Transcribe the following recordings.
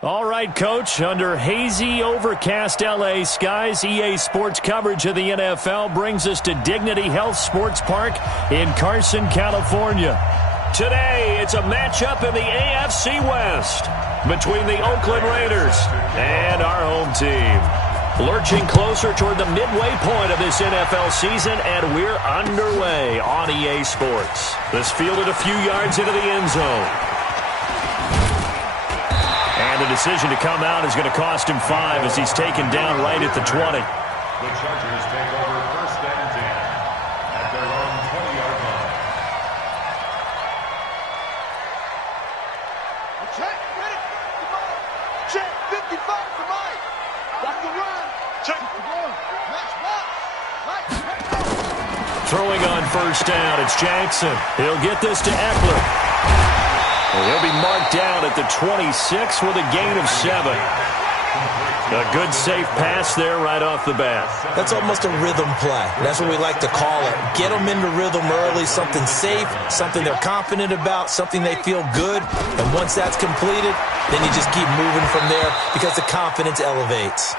All right, Coach, under hazy, overcast L.A. skies, EA Sports coverage of the NFL brings us to Dignity Health Sports Park in Carson, California. Today, it's a matchup in the AFC West between the Oakland Raiders and our home team. Lurching closer toward the midway point of this NFL season, and we're underway on EA Sports. This fielded a few yards into the end zone. And the decision to come out is going to cost him 5 as he's taken down right at the 20. The Chargers take over first and 10 at their own 20-yard line. Check, ready, check, 55 for Mike. Watch the run. Check. Match box. Throwing on first down, it's Jackson. He'll get this to Eckler. He'll be marked down at the 26 with a gain of 7. A good, safe pass there right off the bat. That's almost a rhythm play. That's what we like to call it. Get them into rhythm early, something safe, something they're confident about, something they feel good. And once that's completed, then you just keep moving from there because the confidence elevates.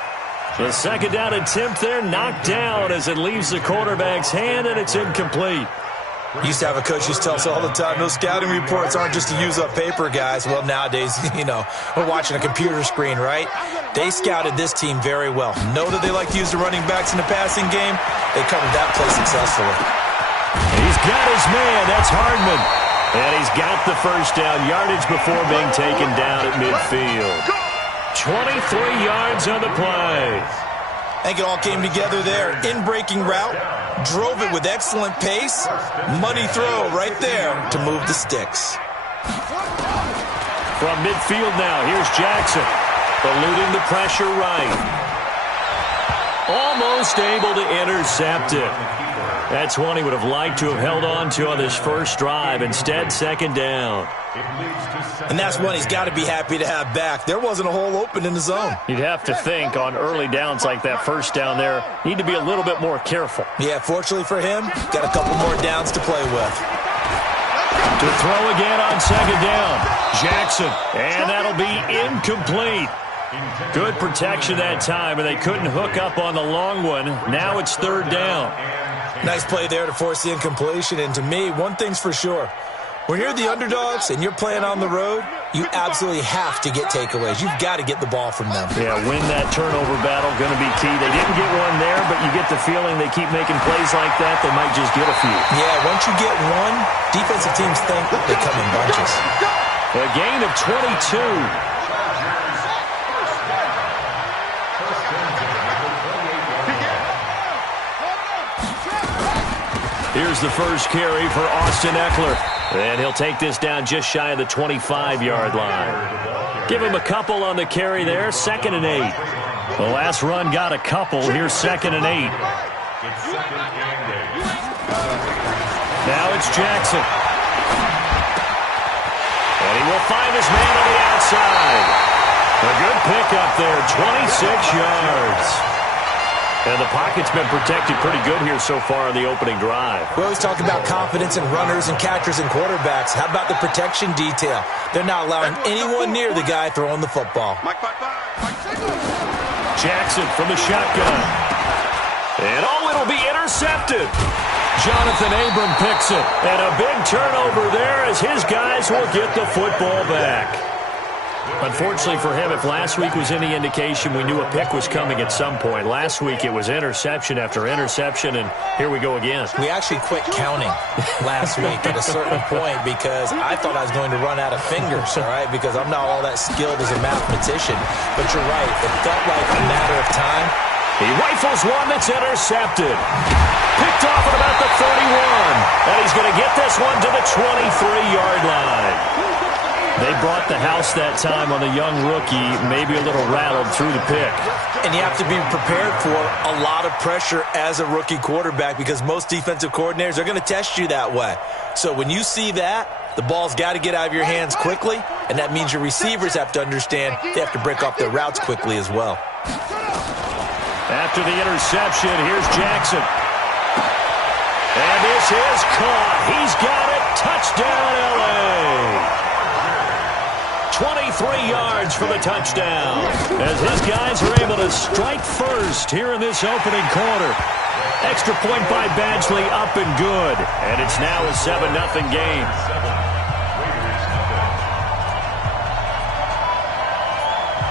The second down attempt there knocked down as it leaves the quarterback's hand, and it's incomplete. Used to have a coach who used to tell us all the time, those scouting reports aren't just to use up paper, guys. Well, nowadays, we're watching a computer screen, right? They scouted this team very well. Know that they like to use the running backs in the passing game. They covered that play successfully. He's got his man. That's Hardman. And he's got the first down yardage before being taken down at midfield. 23 yards on the play. I think it all came together there. In-breaking route. Drove it with excellent pace. Money throw right there to move the sticks. From midfield now, here's Jackson. Eluding the pressure right. Almost able to intercept it. That's one he would have liked to have held on to on this first drive. Instead, second down. And that's one he's got to be happy to have back. There wasn't a hole open in the zone. You'd have to think on early downs like that first down there, need to be a little bit more careful. Yeah, fortunately for him, got a couple more downs to play with. To throw again on second down. Jackson, and that'll be incomplete. Good protection that time, and they couldn't hook up on the long one. Now it's third down. Nice play there to force the incompletion, and to me, one thing's for sure. When you're the underdogs and you're playing on the road, you absolutely have to get takeaways. You've got to get the ball from them. Yeah, win that turnover battle, going to be key. They didn't get one there, but you get the feeling they keep making plays like that, they might just get a few. Yeah, once you get one, defensive teams think they come in bunches. A gain of 22. Here's the first carry for Austin Eckler. And he'll take this down just shy of the 25-yard line. Give him a couple on the carry there, 2nd and 8. The last run got a couple. Here's 2nd and 8. Now it's Jackson. And he will find his man on the outside. A good pickup there, 26 yards. And the pocket's been protected pretty good here so far on the opening drive. We always talk about confidence in runners and catchers and quarterbacks. How about the protection detail? They're not allowing anyone near the guy throwing the football. Jackson from the shotgun. And it'll be intercepted. Jonathan Abram picks it. And a big turnover there as his guys will get the football back. Unfortunately for him, if last week was any indication, we knew a pick was coming at some point. Last week it was interception after interception, and here we go again. We actually quit counting last week at a certain point because I thought I was going to run out of fingers, all right, because I'm not all that skilled as a mathematician. But you're right, it felt like a matter of time. He rifles one that's intercepted. Picked off at about the 31, and he's going to get this one to the 23-yard line. They brought the house that time on the young rookie, maybe a little rattled through the pick. And you have to be prepared for a lot of pressure as a rookie quarterback because most defensive coordinators are going to test you that way. So when you see that, the ball's got to get out of your hands quickly, and that means your receivers have to understand they have to break off their routes quickly as well. After the interception, here's Jackson. And this is caught. He's got it. Touchdown, L.A. 23 yards for the touchdown. As his guys are able to strike first here in this opening quarter. Extra point by Badgley, up and good. And it's now a 7-0 game.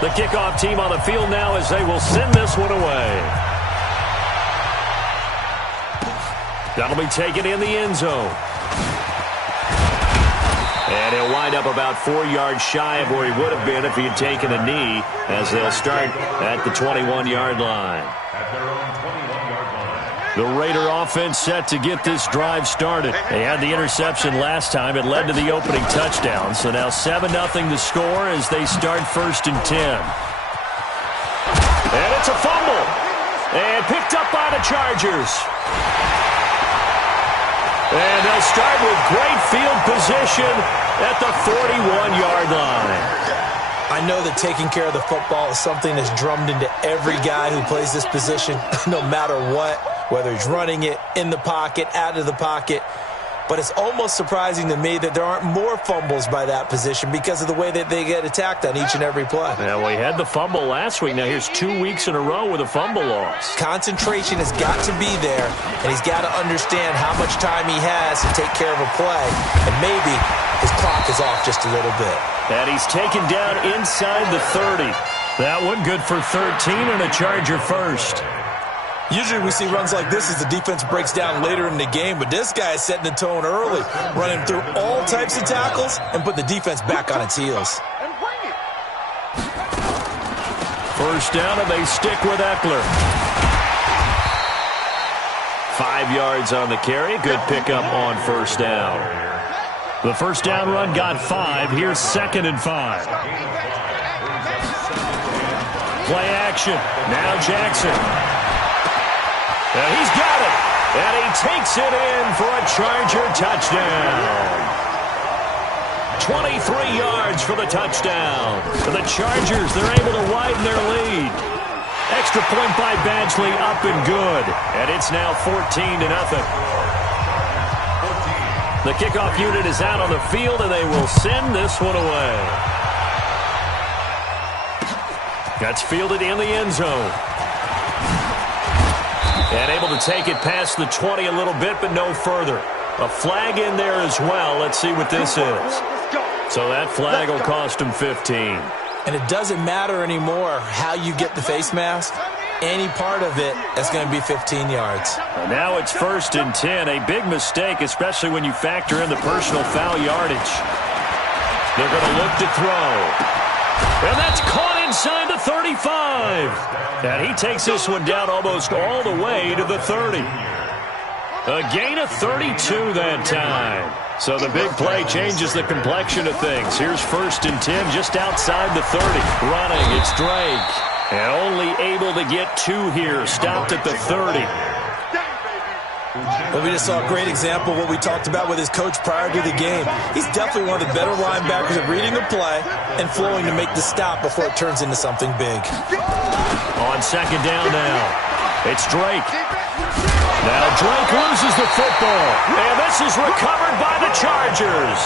The kickoff team on the field now as they will send this one away. That'll be taken in the end zone. And he'll wind up about 4 yards shy of where he would have been if he had taken a knee, as they'll start at the 21-yard line. At their own 21-yard line. The Raider offense set to get this drive started. They had the interception last time. It led to the opening touchdown. So now 7-0 the score as they start 1st and 10. And it's a fumble. And picked up by the Chargers. And they'll start with great field position at the 41-yard line. I know that taking care of the football is something that's drummed into every guy who plays this position, no matter what, whether he's running it, in the pocket, out of the pocket. But it's almost surprising to me that there aren't more fumbles by that position because of the way that they get attacked on each and every play. Yeah, we had the fumble last week. Now here's 2 weeks in a row with a fumble loss. Concentration has got to be there, and he's got to understand how much time he has to take care of a play. And maybe his clock is off just a little bit. And he's taken down inside the 30. That one good for 13 and a Charger first. Usually we see runs like this as the defense breaks down later in the game, but this guy is setting the tone early, running through all types of tackles and put the defense back on its heels. First down, and they stick with Eckler. 5 yards on the carry. Good pickup on first down. The first down run got 5. Here's 2nd and 5. Play action. Now Jackson. And he's got it. And he takes it in for a Charger touchdown. 23 yards for the touchdown. For the Chargers, they're able to widen their lead. Extra point by Badgley, up and good. And it's now 14-0. The kickoff unit is out on the field, and they will send this one away. That's fielded in the end zone. And able to take it past the 20 a little bit, but no further. A flag in there as well. Let's see what this is. So that flag will cost him 15. And it doesn't matter anymore how you get the face mask. Any part of it is going to be 15 yards. And now it's 1st and 10. A big mistake, especially when you factor in the personal foul yardage. They're going to look to throw. And that's caught inside the 35. And he takes this one down almost all the way to the 30. A gain of 32 that time. So the big play changes the complexion of things. Here's 1st and 10 just outside the 30. Running, it's Drake. And only able to get 2 here. Stopped at the 30. Well, we just saw a great example of what we talked about with his coach prior to the game. He's definitely one of the better linebackers at reading the play and flowing to make the stop before it turns into something big. On 2nd down now, it's Drake. Now Drake loses the football, and this is recovered by the Chargers.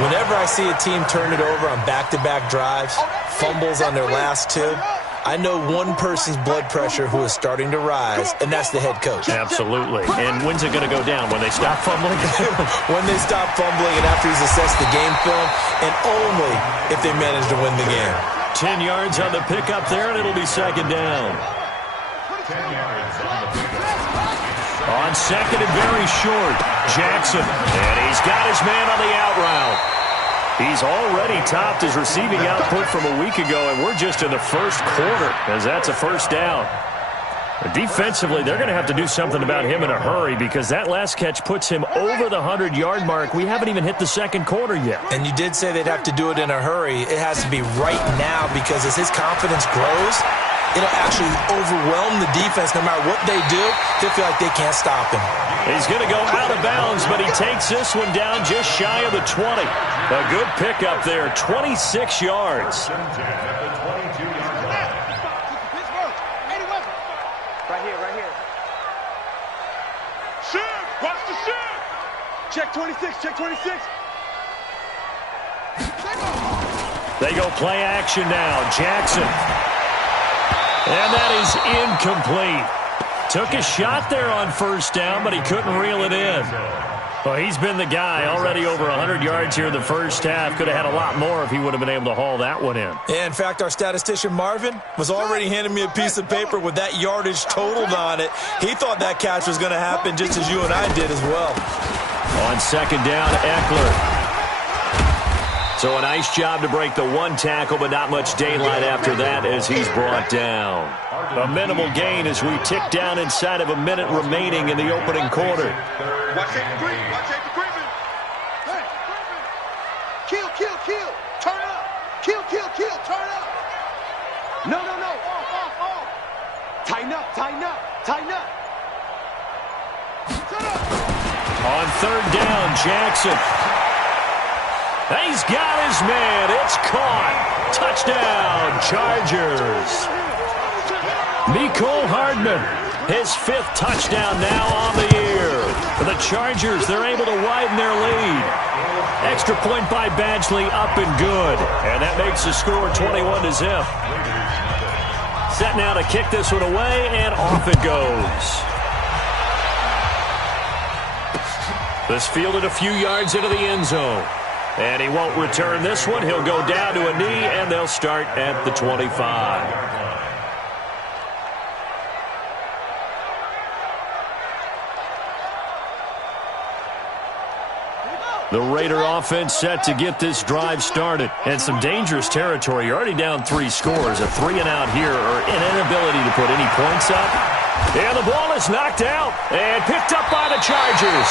Whenever I see a team turn it over on back-to-back drives, fumbles on their last 2, I know one person's blood pressure who is starting to rise, and that's the head coach. Absolutely. And when's it going to go down? When they stop fumbling? When they stop fumbling and after he's assessed the game film, and only if they manage to win the game. 10 yards on the pickup there, and it'll be 2nd down. 10 yards on the pickup. On 2nd and very short, Jackson. And he's got his man on the out route. He's already topped his receiving output from a week ago, and we're just in the first quarter as that's a first down. Defensively, they're going to have to do something about him in a hurry because that last catch puts him over the 100-yard mark. We haven't even hit the 2nd quarter yet. And you did say they'd have to do it in a hurry. It has to be right now because as his confidence grows, it'll actually overwhelm the defense. No matter what they do, they'll feel like they can't stop him. He's going to go out of bounds, but he takes this one down just shy of the 20. A good pickup there, 26 yards. Right here. Shoot! Watch the shoot! Check 26, check 26. They go play action now. Jackson. And that is incomplete. Took a shot there on first down, but he couldn't reel it in. Well, he's been the guy already over 100 yards here in the first half. Could have had a lot more if he would have been able to haul that one in. Yeah, in fact, our statistician Marvin was already handing me a piece of paper with that yardage totaled on it. He thought that catch was going to happen just as you and I did as well. On second down, Eckler. So a nice job to break the one tackle, but not much daylight after that as he's brought down. A minimal gain as we tick down inside of a minute remaining in the opening quarter. Watch it, watch it, Griffin. Hey, kill, kill, kill. Turn up. Kill, kill, kill. Turn up. No. Off. Tighten up. Turn up. On third down, Jackson. He's got his man. It's caught. Touchdown, Chargers. Mecole Hardman, his 5th touchdown now on the year. For the Chargers, they're able to widen their lead. Extra point by Badgley, up and good. And that makes the score 21-0. Set now to kick this one away, and off it goes. This fielded a few yards into the end zone. And he won't return this one. He'll go down to a knee, and they'll start at the 25. The Raider offense set to get this drive started. And some dangerous territory. You're already down 3 scores. A 3-and-out here, or an inability to put any points up. And the ball is knocked out and picked up by the Chargers.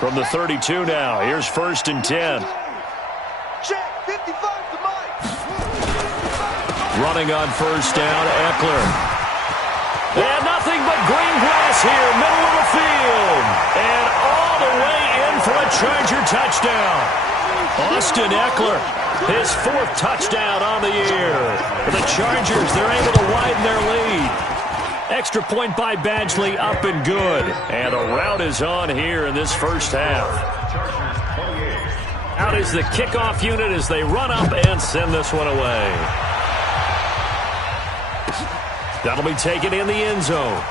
From the 32 now, here's 1st and 10. Check, 55 to Mike. Running on first down, Eckler. And nothing but green grass here, middle of the field. And all the way in for a Charger touchdown. Austin Eckler, his 4th touchdown on the year. For the Chargers, they're able to widen their lead. Extra point by Badgley, up and good. And the route is on here in this first half. Out is the kickoff unit as they run up and send this one away. That'll be taken in the end zone.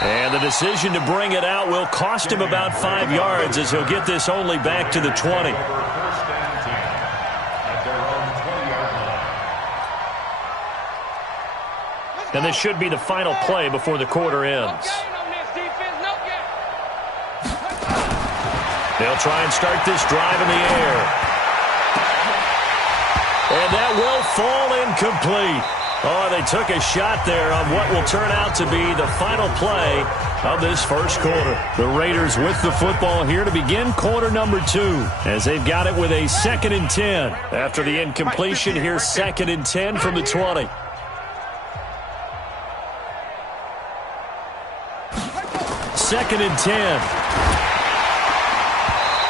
And the decision to bring it out will cost him about 5 yards as he'll get this only back to the 20. And this should be the final play before the quarter ends. They'll try and start this drive in the air. And that will fall incomplete. Oh, they took a shot there on what will turn out to be the final play of this first quarter. The Raiders with the football here to begin quarter number 2, as they've got it with a 2nd and 10. After the incompletion, here's 2nd and 10 from the 20. 2nd and 10.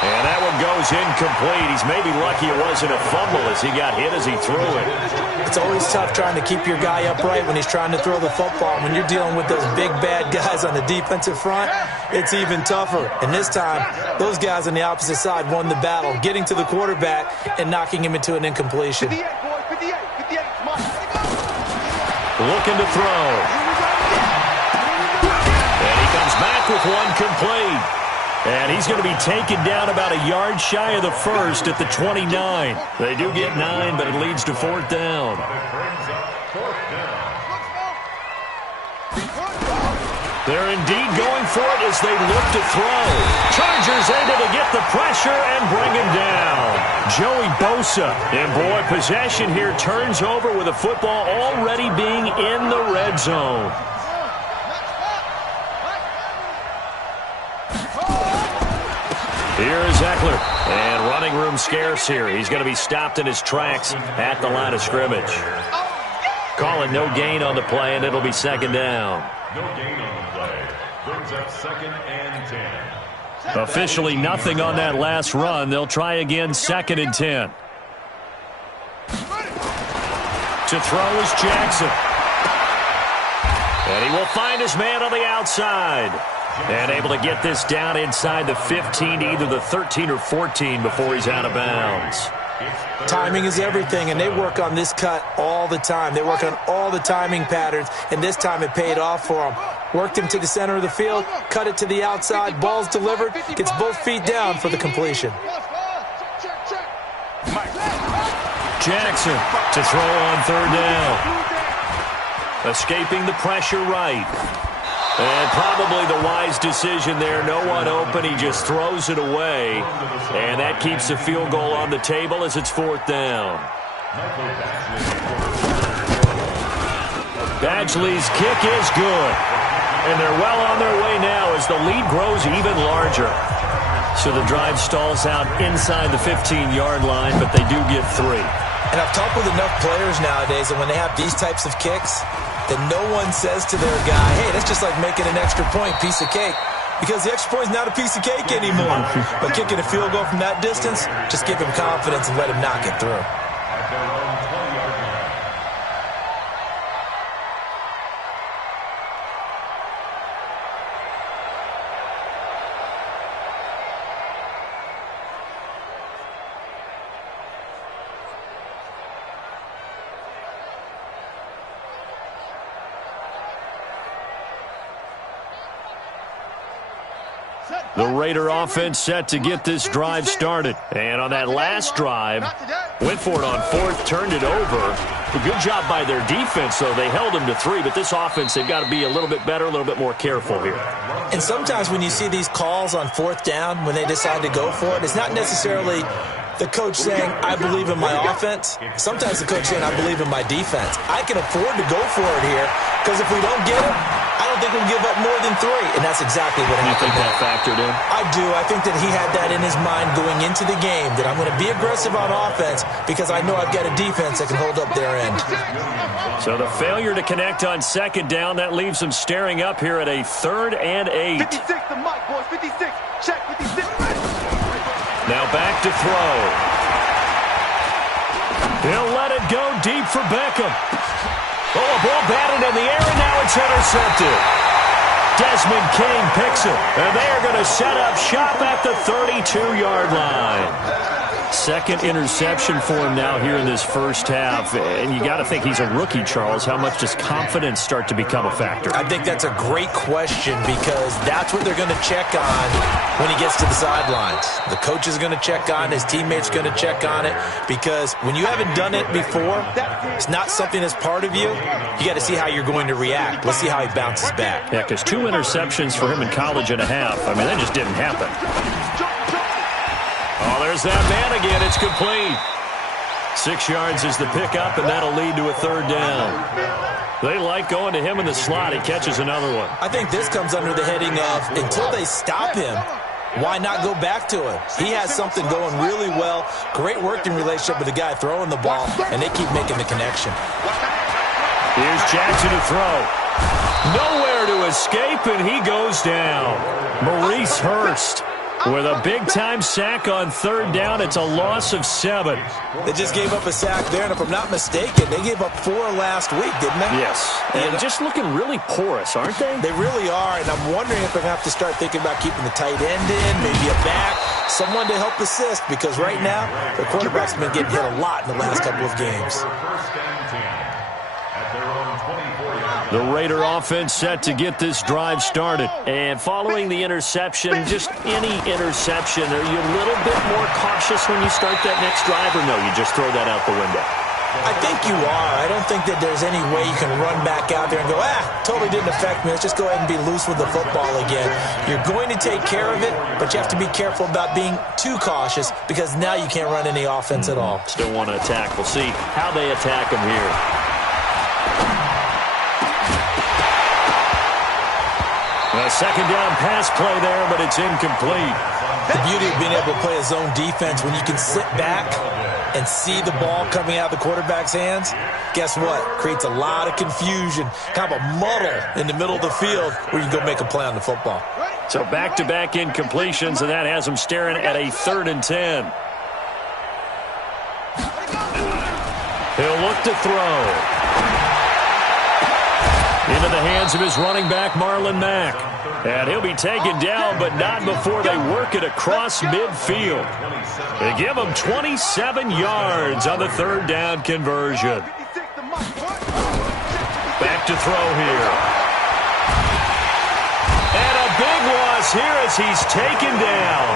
And that one goes incomplete. He's maybe lucky it wasn't a fumble as he got hit as he threw it. It's always tough trying to keep your guy upright when he's trying to throw the football. When you're dealing with those big, bad guys on the defensive front, it's even tougher. And this time, those guys on the opposite side won the battle, getting to the quarterback and knocking him into an incompletion. 58, boy, 58, come on. Looking to throw. And he comes back with one complete. And he's going to be taken down about a yard shy of the first at the 29. They do get 9, but it leads to 4th down. They're indeed going for it as they look to throw. Chargers able to get the pressure and bring him down. Joey Bosa. And boy, possession here turns over with the football already being in the red zone. Here's Eckler, and running room scarce here. He's going to be stopped in his tracks at the line of scrimmage. Call it no gain on the play, and it'll be 2nd down. No gain on the play. Brings up 2nd and 10. Officially nothing on that last run. They'll try again, 2nd and 10. To throw is Jackson. And he will find his man on the outside. And able to get this down inside the 15, either the 13 or 14 before he's out of bounds. Timing is everything, and they work on this cut all the time. They work on all the timing patterns, and this time it paid off for him. Worked him to the center of the field, cut it to the outside, ball's delivered, gets both feet down for the completion. Jackson to throw on third down. Escaping the pressure right. And probably the wise decision there. No one open. He just throws it away. And that keeps the field goal on the table as it's fourth down. Badgley's kick is good. And they're well on their way now as the lead grows even larger. So the drive stalls out inside the 15-yard line, but they do get 3. And I've talked with enough players nowadays, and when they have these types of kicks, that no one says to their guy, hey, that's just like making an extra point, piece of cake. Because the extra point is not a piece of cake anymore. But kicking a field goal from that distance, just give him confidence and let him knock it through. The Raider offense set to get this drive started. And on that last drive, went for it on fourth, turned it over. A good job by their defense, though. They held them to 3, but this offense, they've got to be a little bit better, a little bit more careful here. And sometimes when you see these calls on fourth down, when they decide to go for it, it's not necessarily the coach saying, I believe in my offense. Sometimes the coach saying, I believe in my defense. I can afford to go for it here, because if we don't get it, I don't think we'll give up more than 3. And that's exactly what happened. You think that factored in? I do. I think that he had that in his mind going into the game, that I'm going to be aggressive on offense because I know I've got a defense that can hold up their end. So the failure to connect on second down, that leaves them staring up here at a 3rd and 8. 56 to Mike, boys. 56. Check 56. Now back to throw. He'll let it go deep for Beckham. Oh, a ball batted in the air, and now it's intercepted. Desmond King picks it, and they are going to set up shop at the 32-yard line. Second interception for him now here in this first half. And you got to think he's a rookie, Charles. How much does confidence start to become a factor? I think that's a great question because that's what they're going to check on when he gets to the sidelines. The coach is going to check on, his teammates are going to check on it because when you haven't done it before, it's not something that's part of you. You got to see how you're going to react. Let's see how he bounces back. Yeah, because 2 interceptions for him in college and a half. I mean, that just didn't happen. Oh, there's that man again. It's complete. 6 yards is the pickup, and that'll lead to a 3rd down. They like going to him in the slot. He catches another one. I think this comes under the heading of until they stop him, why not go back to him? He has something going really well. Great working relationship with the guy throwing the ball, and they keep making the connection. Here's Jackson to throw. Nowhere to escape, and he goes down. Maurice Hurst with a big-time sack on 3rd down. It's a loss of 7. They just gave up a sack there, and if I'm not mistaken, they gave up 4 last week, didn't they? Yes. And just looking really porous, aren't they? They really are, and I'm wondering if they're going to have to start thinking about keeping the tight end in, maybe a back, someone to help assist, because right now, the quarterback's been getting hit a lot in the last couple of games. The Raider offense set to get this drive started. And following the interception, just any interception, are you a little bit more cautious when you start that next drive, or no, you just throw that out the window? I think you are. I don't think that there's any way you can run back out there and go, totally didn't affect me. Let's just go ahead and be loose with the football again. You're going to take care of it, but you have to be careful about being too cautious because now you can't run any offense at all. Still want to attack. We'll see how they attack him here. A second down pass play there, but it's incomplete. The beauty of being able to play a zone defense when you can sit back and see the ball coming out of the quarterback's hands, guess what? Creates a lot of confusion, kind of a muddle in the middle of the field where you can go make a play on the football. So back-to-back incompletions, and that has them staring at a 3rd and 10. He'll look to throw. Into the hands of his running back, Marlon Mack. And he'll be taken down, but not before they work it across midfield. They give him 27 yards on the third down conversion. Back to throw here. And a big loss here as he's taken down.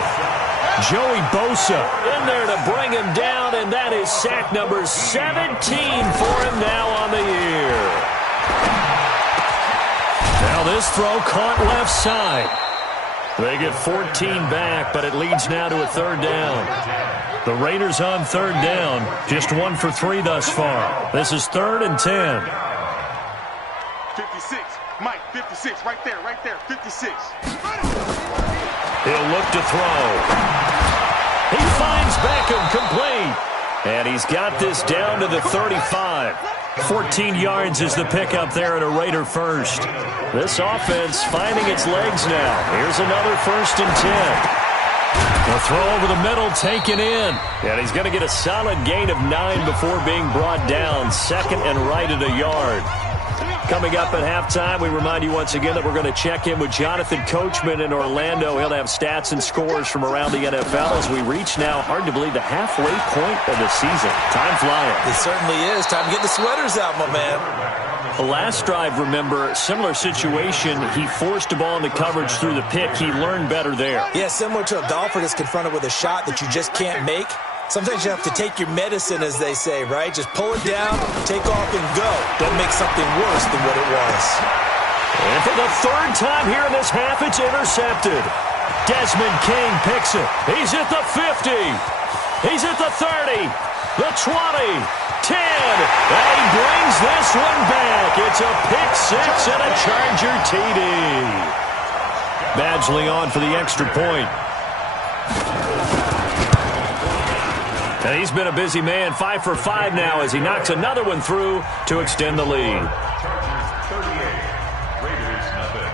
Joey Bosa in there to bring him down, and that is sack number 17 for him now on the year. Now this throw caught left side. They get 14 back, but it leads now to a third down. The Raiders on third down, just 1 for 3 thus far. This is 3rd and 10. 56, Mike, 56, right there, 56. He'll look to throw. He finds Beckham complete. And he's got this down to the 35. 14 yards is the pickup there at a Raider first. This offense finding its legs now. Here's another 1st and 10. A throw over the middle taken in. And he's going to get a solid gain of 9 before being brought down. 2nd and right at a yard. Coming up at halftime, we remind you once again that we're going to check in with Jonathan Coachman in Orlando. He'll have stats and scores from around the NFL as we reach now, hard to believe, the halfway point of the season. Time flying. It certainly is. Time to get the sweaters out, my man. The last drive, remember, similar situation. He forced a ball into coverage through the pick. He learned better there. Yeah, similar to a golfer that's confronted with a shot that you just can't make. Sometimes you have to take your medicine, as they say, right? Just pull it down, take off, and go. Don't make something worse than what it was. And for the 3rd time here in this half, it's intercepted. Desmond King picks it. He's at the 50. He's at the 30. The 20. 10. And he brings this one back. It's a pick 6 and a Charger TD. Badgley on for the extra point. And he's been a busy man, 5 for 5 now as he knocks another one through to extend the lead. Chargers 38, Raiders nothing.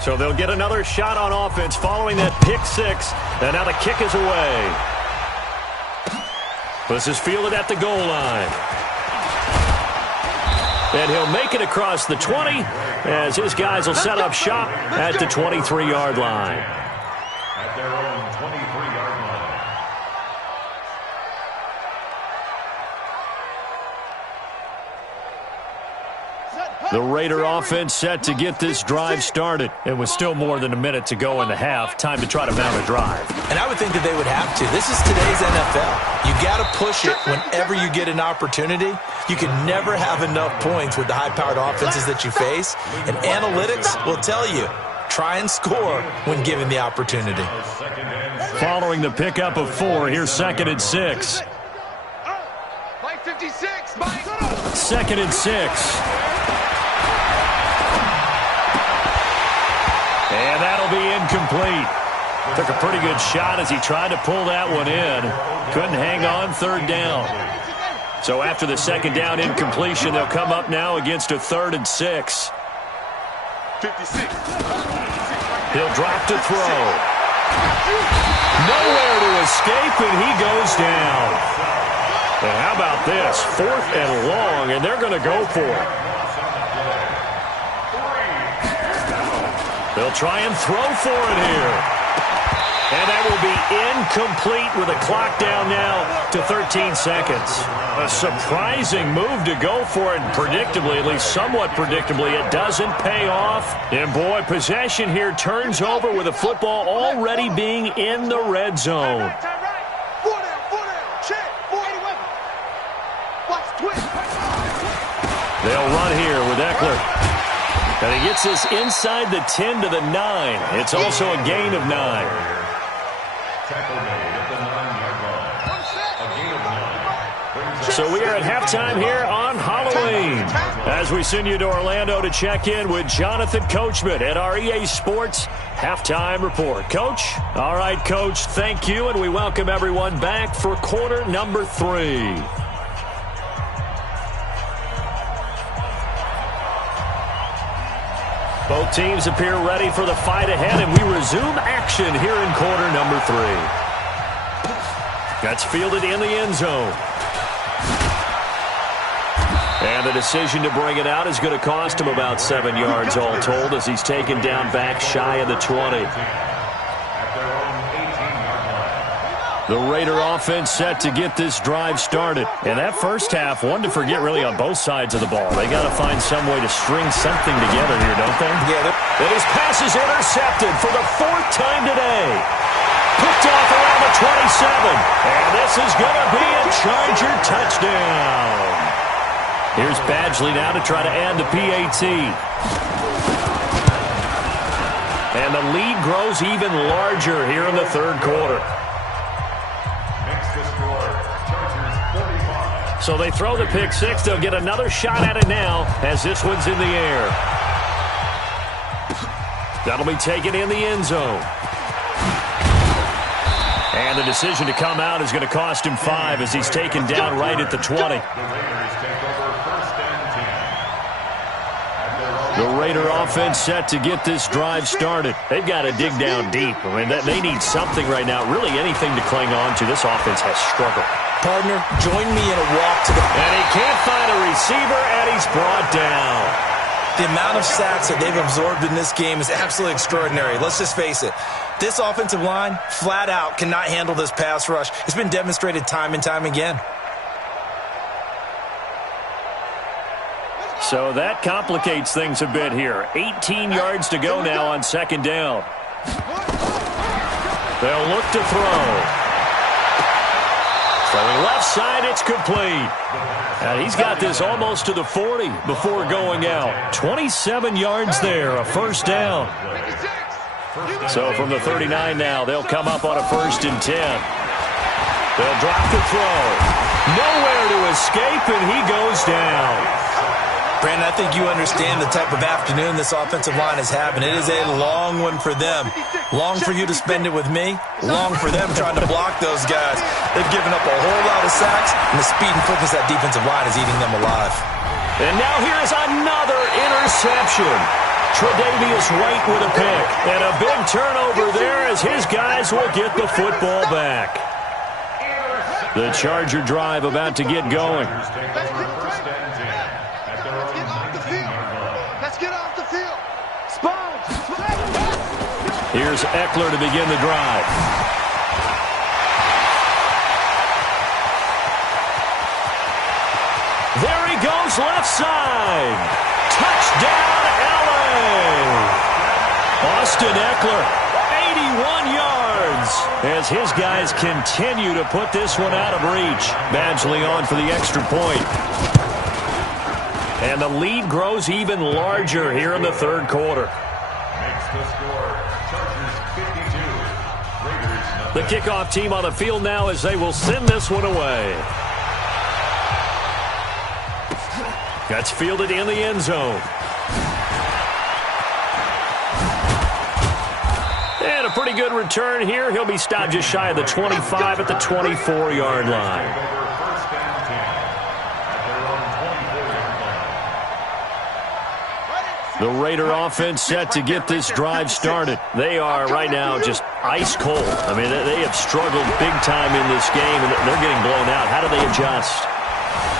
So they'll get another shot on offense following that pick 6. And now the kick is away. This is fielded at the goal line. And he'll make it across the 20 as his guys will set up shop at the 23-yard line. At their own 23-yard line. The Raider offense set to get this drive started. It was still more than a minute to go in the half. Time to try to mount a drive. And I would think that they would have to. This is today's NFL. You got to push it whenever you get an opportunity. You can never have enough points with the high-powered offenses that you face. And analytics will tell you, try and score when given the opportunity. Following the pickup of 4, here's 2nd and 6. Mike 56, Mike. 2nd and 6. And that'll be incomplete. Took a pretty good shot as he tried to pull that one in. Couldn't hang on 3rd down. So after the 2nd down incompletion, they'll come up now against a 3rd and 6. 56. He'll drop to throw. Nowhere to escape, and he goes down. And how about this? 4th and long, and they're going to go for it. They'll try and throw for it here. And that will be incomplete with a clock down now to 13 seconds. A surprising move to go for it. Predictably, at least somewhat predictably, it doesn't pay off. And boy, possession here turns over with the football already being in the red zone. They'll run here with Eckler. And he gets this inside the 10 to the 9. It's also a gain of 9. Tackle made at the 9-yard line. A gain of 9. So we are at halftime here on Halloween as we send you to Orlando to check in with Jonathan Coachman at our EA Sports Halftime Report. Coach? All right, Coach, thank you, and we welcome everyone back for quarter number 3. Both teams appear ready for the fight ahead, and we resume action here in quarter number 3. That's fielded in the end zone. And the decision to bring it out is going to cost him about 7 yards all told as he's taken down back shy of the 20. The Raider offense set to get this drive started. And that first half, one to forget really on both sides of the ball. They got to find some way to string something together here, don't they? Yeah. And his pass is intercepted for the 4th time today. Picked off around the 27. And this is going to be a Charger touchdown. Here's Badgley now to try to add the PAT. And the lead grows even larger here in the third quarter. So they throw the pick six. They'll get another shot at it now as this one's in the air. That'll be taken in the end zone. And the decision to come out is going to cost him 5 as he's taken down right at the 20. The Raider offense set to get this drive started. They've got to dig down deep. I mean, they need something right now, really anything to cling on to. This offense has struggled. Partner, join me in a walk to the... And he can't find a receiver, and he's brought down. The amount of sacks that they've absorbed in this game is absolutely extraordinary. Let's just face it. This offensive line, flat out, cannot handle this pass rush. It's been demonstrated time and time again. So that complicates things a bit here. 18 yards to go now on second down. They'll look to throw. Throwing left side, it's complete. And he's got this almost to the 40 before going out. 27 yards there, a first down. So from the 39 now, they'll come up on a 1st and 10. They'll drop the throw. Nowhere to escape, and he goes down. Brandon, I think you understand the type of afternoon this offensive line is having. It is a long one for them. Long for you to spend it with me. Long for them trying to block those guys. They've given up a whole lot of sacks, and the speed and quickness of that defensive line is eating them alive. And now here's another interception. Tre'Davious White with a pick. And a big turnover there as his guys will get the football back. The Charger drive about to get going. Here's Eckler to begin the drive. There he goes, left side. Touchdown, L.A. Austin Eckler, 81 yards. As his guys continue to put this one out of reach. Badgley on for the extra point. And the lead grows even larger here in the third quarter. Makes the score. The kickoff team on the field now as they will send this one away. That's fielded in the end zone. And a pretty good return here. He'll be stopped just shy of the 25 at the 24-yard line. The Raider offense set to get this drive started. They are right now just ice cold. I mean, they have struggled big time in this game, and they're getting blown out. How do they adjust?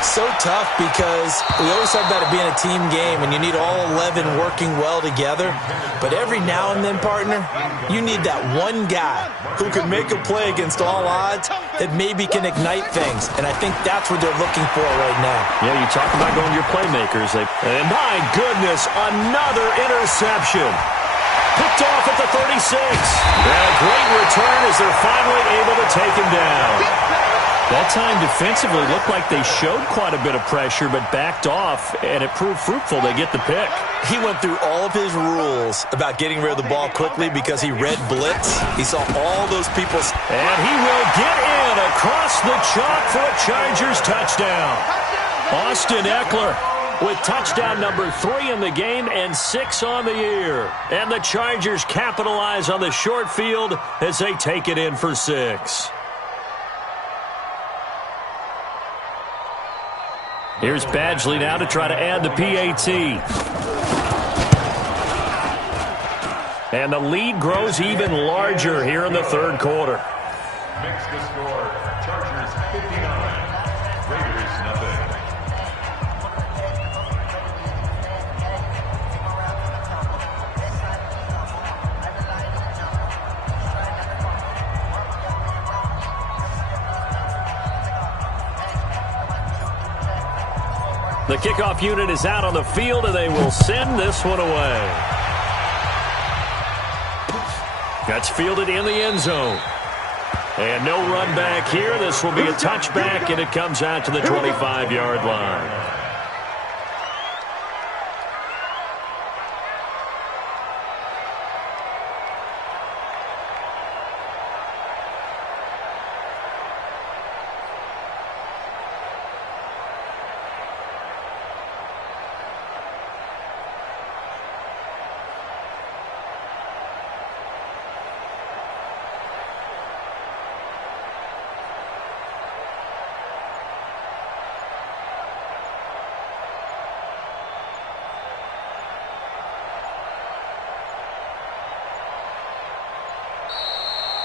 So tough because we always talk about it being a team game, and you need all 11 working well together. But every now and then, partner, you need that one guy who can make a play against all odds that maybe can ignite things. And I think that's what they're looking for right now. Yeah, you talk about going to your playmakers. And my goodness, another interception. Picked off at the 36. And a great return as they're finally able to take him down. That time defensively looked like they showed quite a bit of pressure but backed off, and it proved fruitful. They get the pick. He went through all of his rules about getting rid of the ball quickly because he read blitz. He saw all those people. And he will get in across the chalk for a Chargers touchdown. Austin Eckler with touchdown number 3 in the game and 6 on the year. And the Chargers capitalize on the short field as they take it in for 6. Here's Badgley now to try to add the PAT. And the lead grows even larger here in the third quarter. Makes the score Chargers 59, Raiders nothing. The kickoff unit is out on the field, and they will send this one away. That's fielded in the end zone. And no run back here. This will be a touchback, and it comes out to the 25-yard line.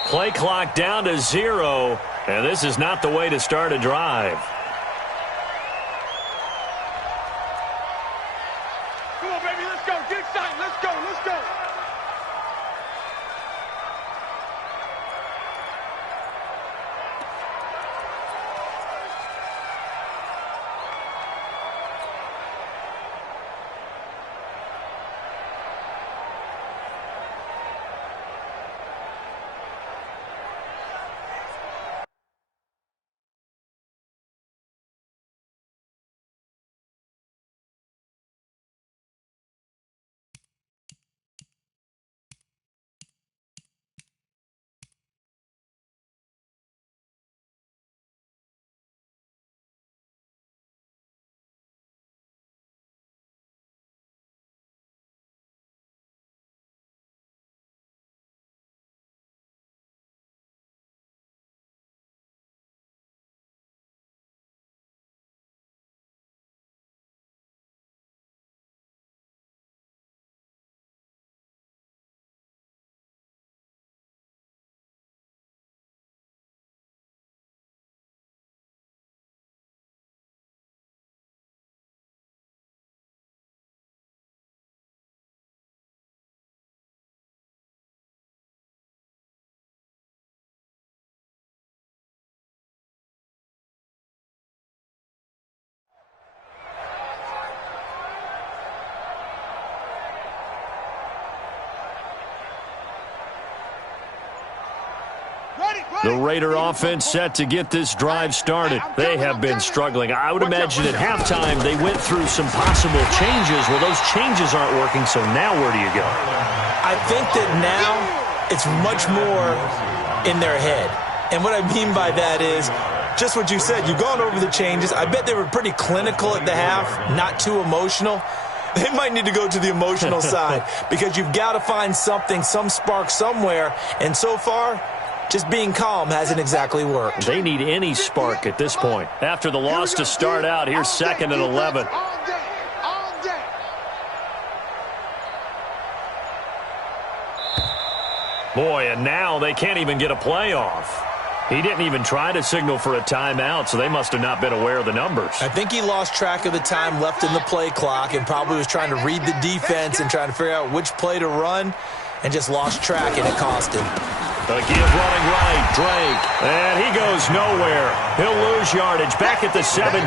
Play clock down to 0, and this is not the way to start a drive. Come on, baby, let's go. Get excited. Let's go. Let's go. The Raider offense set to get this drive started. They have been struggling. I would imagine at halftime they went through some possible changes. Well, those changes aren't working, so now where do you go? I think that now it's much more in their head. And what I mean by that is just what you said. You've gone over the changes. I bet they were pretty clinical at the half, not too emotional. They might need to go to the emotional side because you've got to find something, some spark somewhere. And so far, just being calm hasn't exactly worked. They need any spark at this point. After the loss to start out, here's 2nd and 11. Boy, and now they can't even get a play off. He didn't even try to signal for a timeout, so they must have not been aware of the numbers. I think he lost track of the time left in the play clock and probably was trying to read the defense and trying to figure out which play to run and just lost track, and it cost him. The give running right, Drake. And he goes nowhere. He'll lose yardage back at the 17.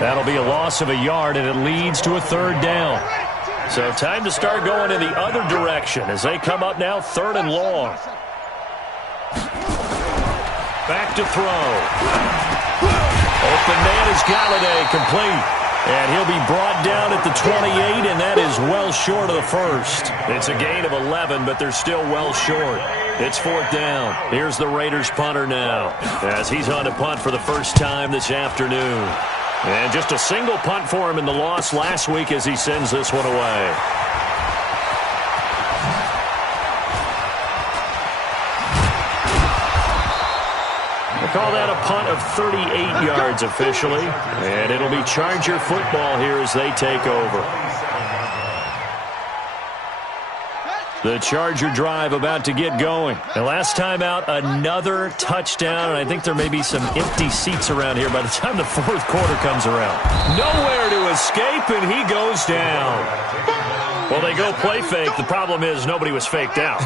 That'll be a loss of a yard, and it leads to a 3rd down. So time to start going in the other direction as they come up now 3rd and long. Back to throw. Open man is Galladay, complete. And he'll be brought down at the 28, and that is well short of the first. It's a gain of 11, but they're still well short. It's 4th down. Here's the Raiders punter now as he's on to punt for the first time this afternoon. And just a single punt for him in the loss last week as he sends this one away. Call that a punt of 38 yards officially. And it'll be Charger football here as they take over. The Charger drive about to get going. And last time out, another touchdown. And I think there may be some empty seats around here by the time the fourth quarter comes around. Nowhere to escape, and he goes down. Well, they go play fake. The problem is nobody was faked out.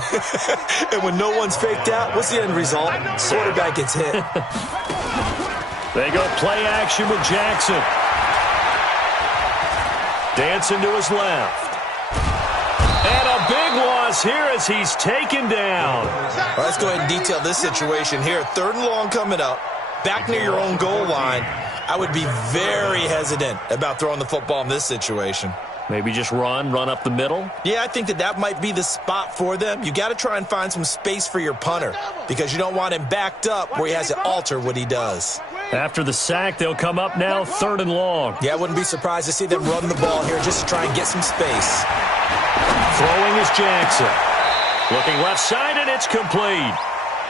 And when no one's faked out, what's the end result? Quarterback gets hit. They go play action with Jackson. Dancing to his left. And a big loss here as he's taken down. Well, let's go ahead and detail this situation here. 3rd and long coming up. Back near your own goal line. I would be very hesitant about throwing the football in this situation. Maybe just run up the middle? Yeah, I think that might be the spot for them. You got to try and find some space for your punter because you don't want him backed up where he has to alter what he does. After the sack, they'll come up now 3rd and long. Yeah, I wouldn't be surprised to see them run the ball here just to try and get some space. Throwing is Jackson. Looking left side, and it's complete.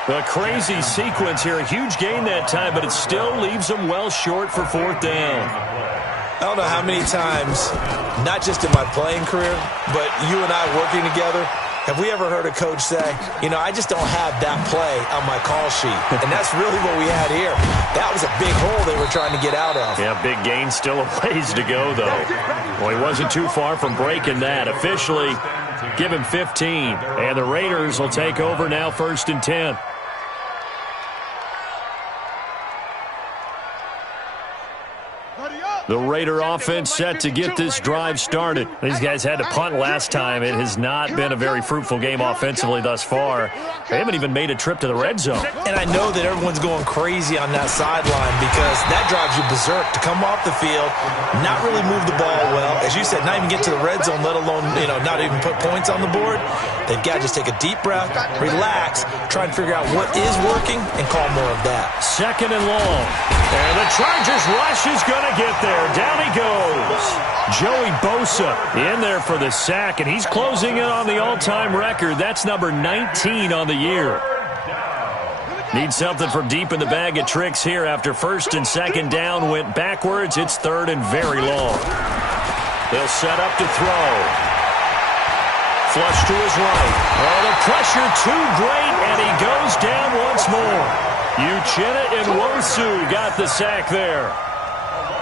A crazy sequence here. A huge gain that time, but it still leaves them well short for 4th down. I don't know how many times, not just in my playing career, but you and I working together, have we ever heard a coach say, I just don't have that play on my call sheet. And that's really what we had here. That was a big hole they were trying to get out of. Yeah, big gain, still a ways to go, though. Well, he wasn't too far from breaking that. Officially, give him 15. And the Raiders will take over now 1st and 10. The Raider offense set to get this drive started. These guys had to punt last time. It has not been a very fruitful game offensively thus far. They haven't even made a trip to the red zone. And I know that everyone's going crazy on that sideline because that drives you berserk to come off the field, not really move the ball well. As you said, not even get to the red zone, let alone, not even put points on the board. They've got to just take a deep breath, relax, try and figure out what is working, and call more of that. 2nd and long. And the Chargers rush is going to get there. Down he goes. Joey Bosa in there for the sack, and he's closing in on the all-time record. That's number 19 on the year. Need something from deep in the bag of tricks here after 1st and 2nd down went backwards. It's 3rd and very long. They'll set up to throw. Flush to his right. Oh, the pressure too great, and he goes down once more. Uchenna and Nwosu got the sack there.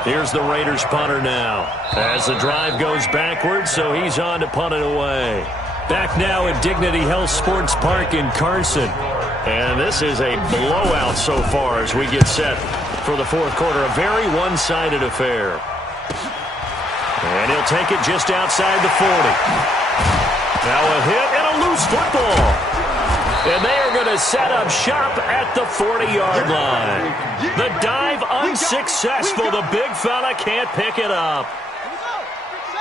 Here's the Raiders punter now. As the drive goes backwards, so he's on to punt it away. Back now at Dignity Health Sports Park in Carson. And this is a blowout so far as we get set for the 4th quarter. A very one-sided affair. And he'll take it just outside the 40. Now a hit and a loose football. And they are going to set up shop at the 40-yard line. The dive unsuccessful. The big fella can't pick it up.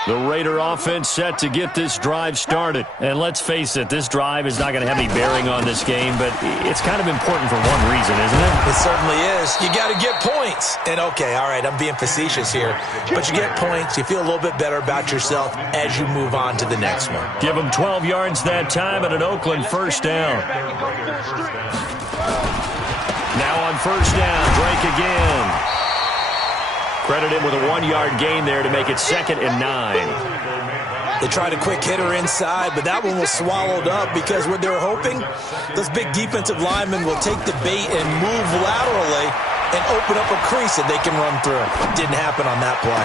The Raider offense set to get this drive started. And let's face it, this drive is not going to have any bearing on this game, but it's kind of important for one reason, isn't it? It certainly is. You got to get points. And okay, all right, I'm being facetious here. But you get points, you feel a little bit better about yourself as you move on to the next one. Give them 12 yards that time and an Oakland 1st down. Now on 1st down, Drake again. Credit him with a 1-yard gain there to make it 2nd and 9. They tried a quick hitter inside, but that one was swallowed up because what they were hoping, those big defensive linemen will take the bait and move laterally and open up a crease that they can run through. Didn't happen on that play.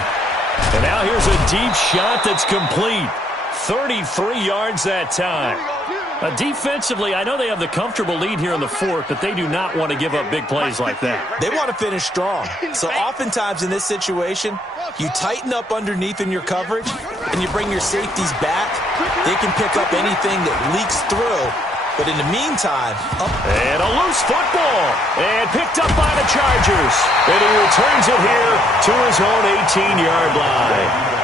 And now here's a deep shot that's complete. 33 yards that time. Defensively, I know they have the comfortable lead here in the 4th, but they do not want to give up big plays like that. They want to finish strong. So oftentimes in this situation, you tighten up underneath in your coverage, and you bring your safeties back. They can pick up anything that leaks through. But in the meantime, and a loose football. And picked up by the Chargers. And he returns it here to his own 18-yard line.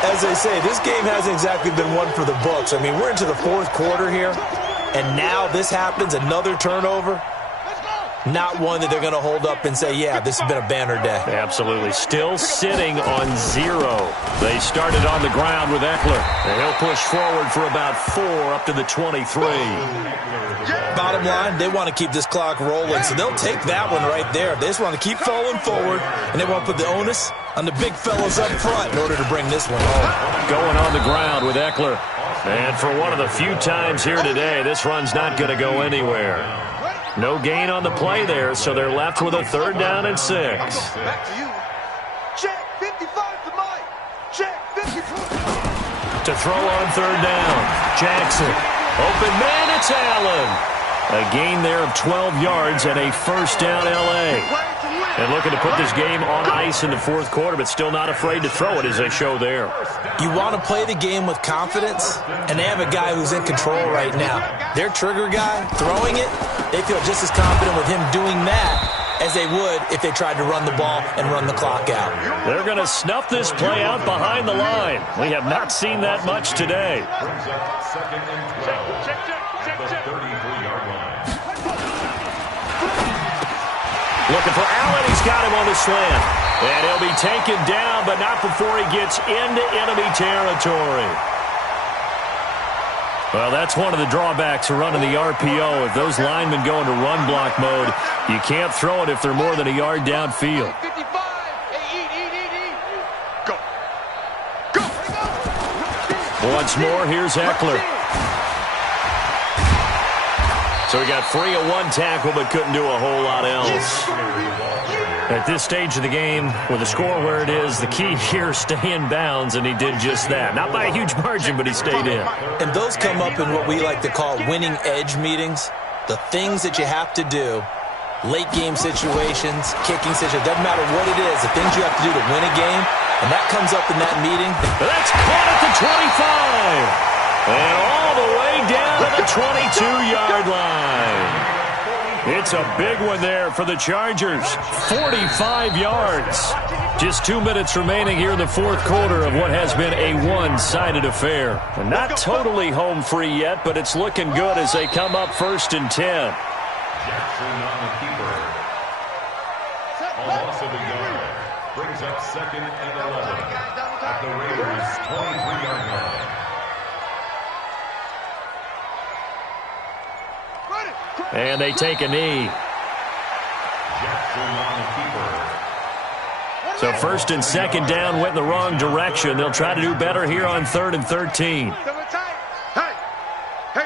As they say, this game hasn't exactly been one for the books. I mean, we're into the 4th quarter here, and now this happens, another turnover. Not one that they're going to hold up and say, yeah, this has been a banner day. Absolutely. Still sitting on 0. They started on the ground with Eckler. And he'll push forward for about 4 up to the 23. Bottom line, they want to keep this clock rolling, so they'll take that one right there. They just want to keep falling forward, and they want to put the onus on the big fellas up front in order to bring this one home. Going on the ground with Eckler. And for one of the few times here today, this run's not going to go anywhere. No gain on the play there, so they're left with a 3rd down and 6. Back to you. Check 55 to Mike. Check 54. To throw on 3rd down. Jackson. Open man, it's Allen. A gain there of 12 yards and a 1st down L.A. And looking to put this game on ice in the 4th quarter, but still not afraid to throw it as they show there. You want to play the game with confidence, and they have a guy who's in control right now. Their trigger guy, throwing it, they feel just as confident with him doing that as they would if they tried to run the ball and run the clock out. They're going to snuff this play out behind the line. We have not seen that much today. Second and 12. At the 33-yard line. Looking for Allen. He's got him on the slant. And he'll be taken down, but not before he gets into enemy territory. Well, that's one of the drawbacks of running the RPO. If those linemen go into run block mode, you can't throw it if they're more than a yard downfield. 55. Hey, Go. Go. Once more, here's Eckler. So he got free of one tackle, but couldn't do a whole lot else. At this stage of the game, with the score where it is, the key here is stay in bounds, and he did just that. Not by a huge margin, but he stayed in. And those come up in what we like to call winning edge meetings. The things that you have to do, late game situations, kicking situations, doesn't matter what it is, the things you have to do to win a game, and that comes up in that meeting. That's caught at the 25. And all the way down to the 22-yard line. It's a big one there for the Chargers. 45 yards. Just 2 minutes remaining here in the 4th quarter of what has been a one-sided affair. And not totally home free yet, but it's looking good as they come up 1st and 10. Jackson on the keeper. A loss of a yard. Brings up 2nd and 11. At the Raiders' 23-yard line. And they take a knee. Jackson on the keeper. So 1st and 2nd down went in the wrong direction. They'll try to do better here on 3rd and 13. Hey,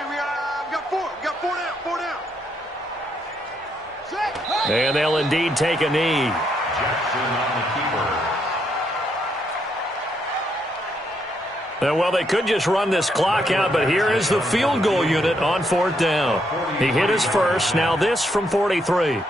we got 4. We got 4 down. 4 down. And they'll indeed take a knee. Jackson on the keeper. Well, they could just run this clock out, but here is the field goal unit on 4th down. He hit his first. Now this from 43.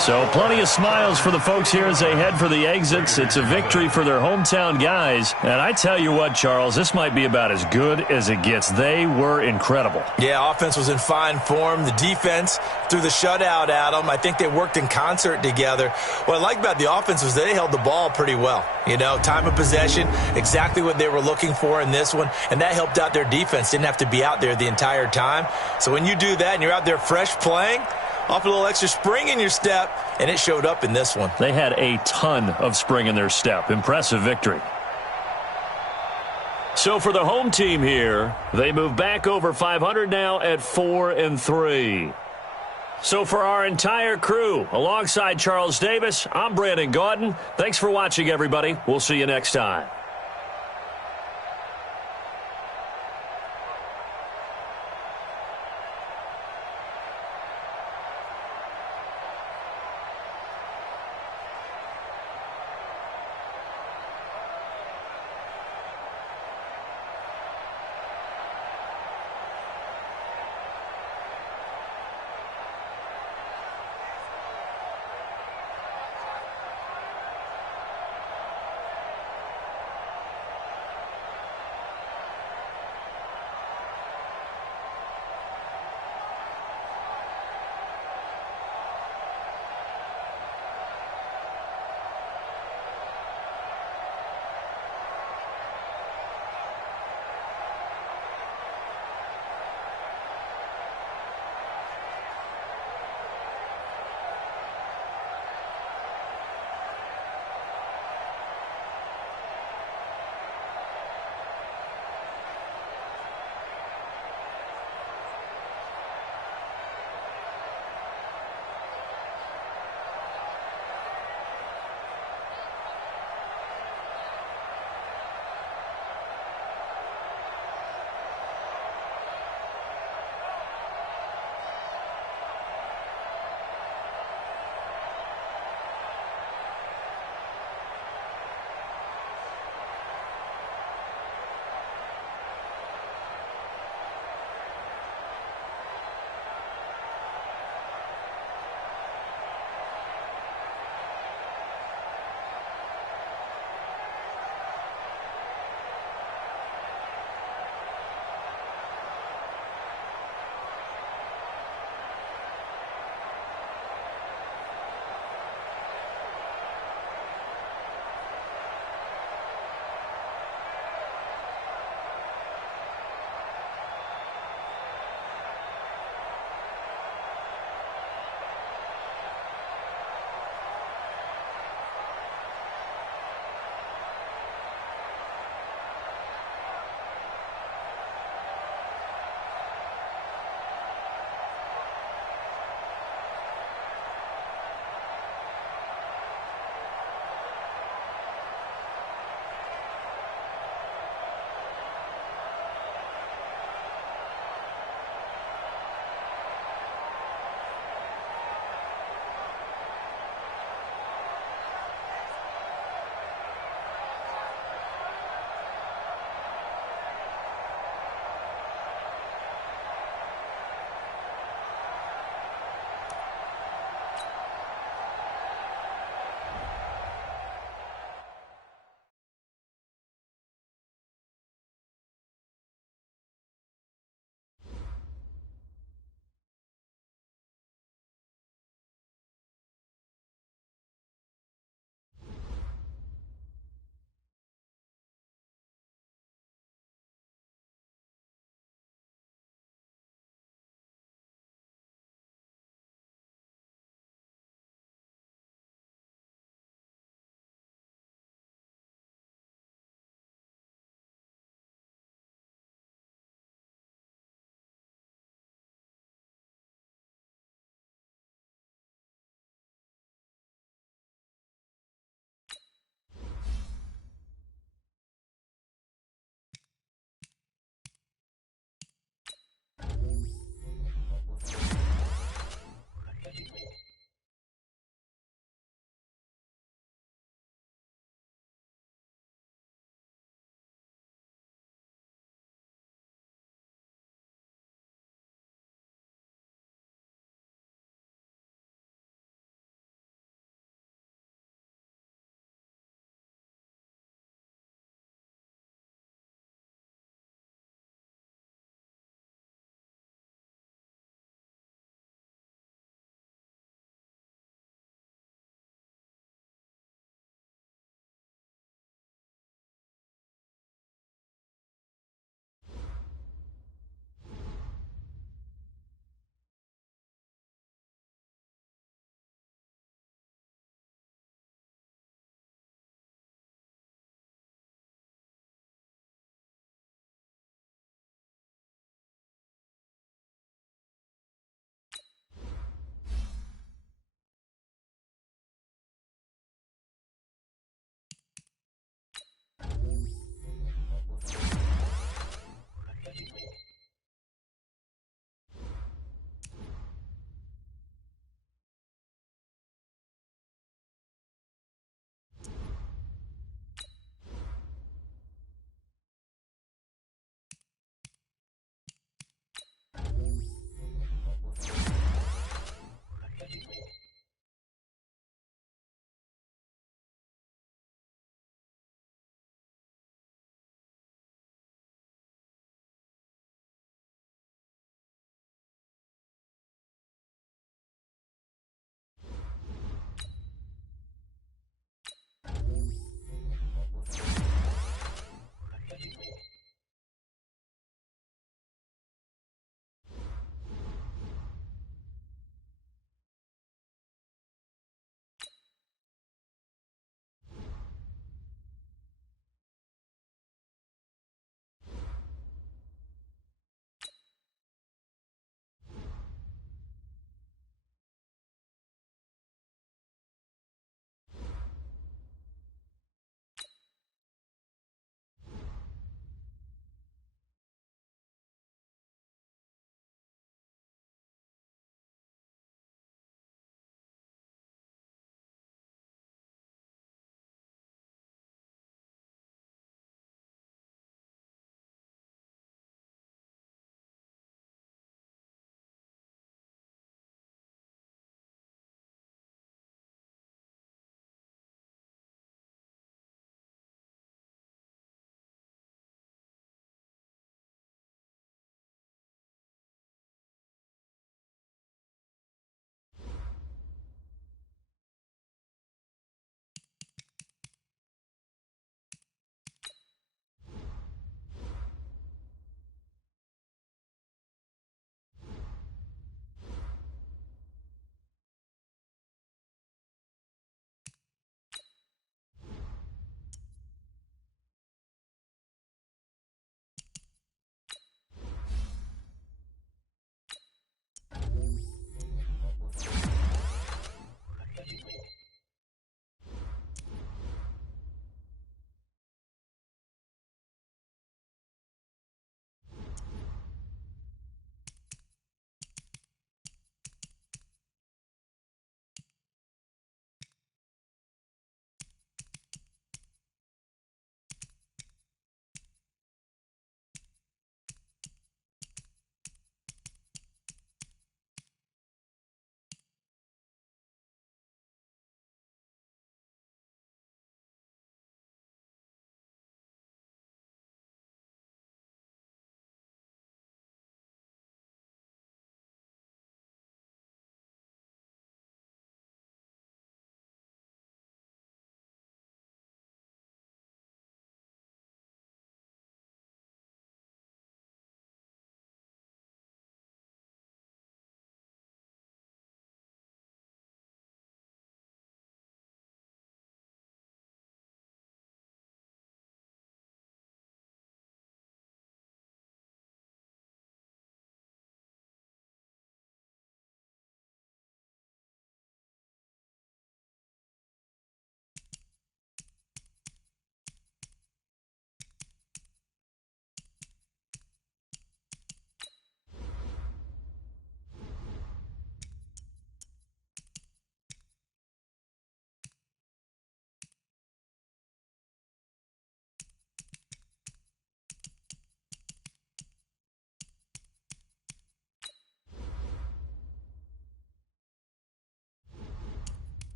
So plenty of smiles for the folks here as they head for the exits. It's a victory for their hometown guys. And I tell you what, Charles, this might be about as good as it gets. They were incredible. Yeah, offense was in fine form. The defense threw the shutout at them. I think they worked in concert together. What I like about the offense was they held the ball pretty well. You know, time of possession, exactly what they were looking for in this one. And that helped out their defense. Didn't have to be out there the entire time. So when you do that and you're out there fresh playing, off a little extra spring in your step, and it showed up in this one. They had a ton of spring in their step. Impressive victory. So for the home team here, they move back over 500 now at 4-3. So for our entire crew, alongside Charles Davis, I'm Brandon Gaudin. Thanks for watching, everybody. We'll see you next time.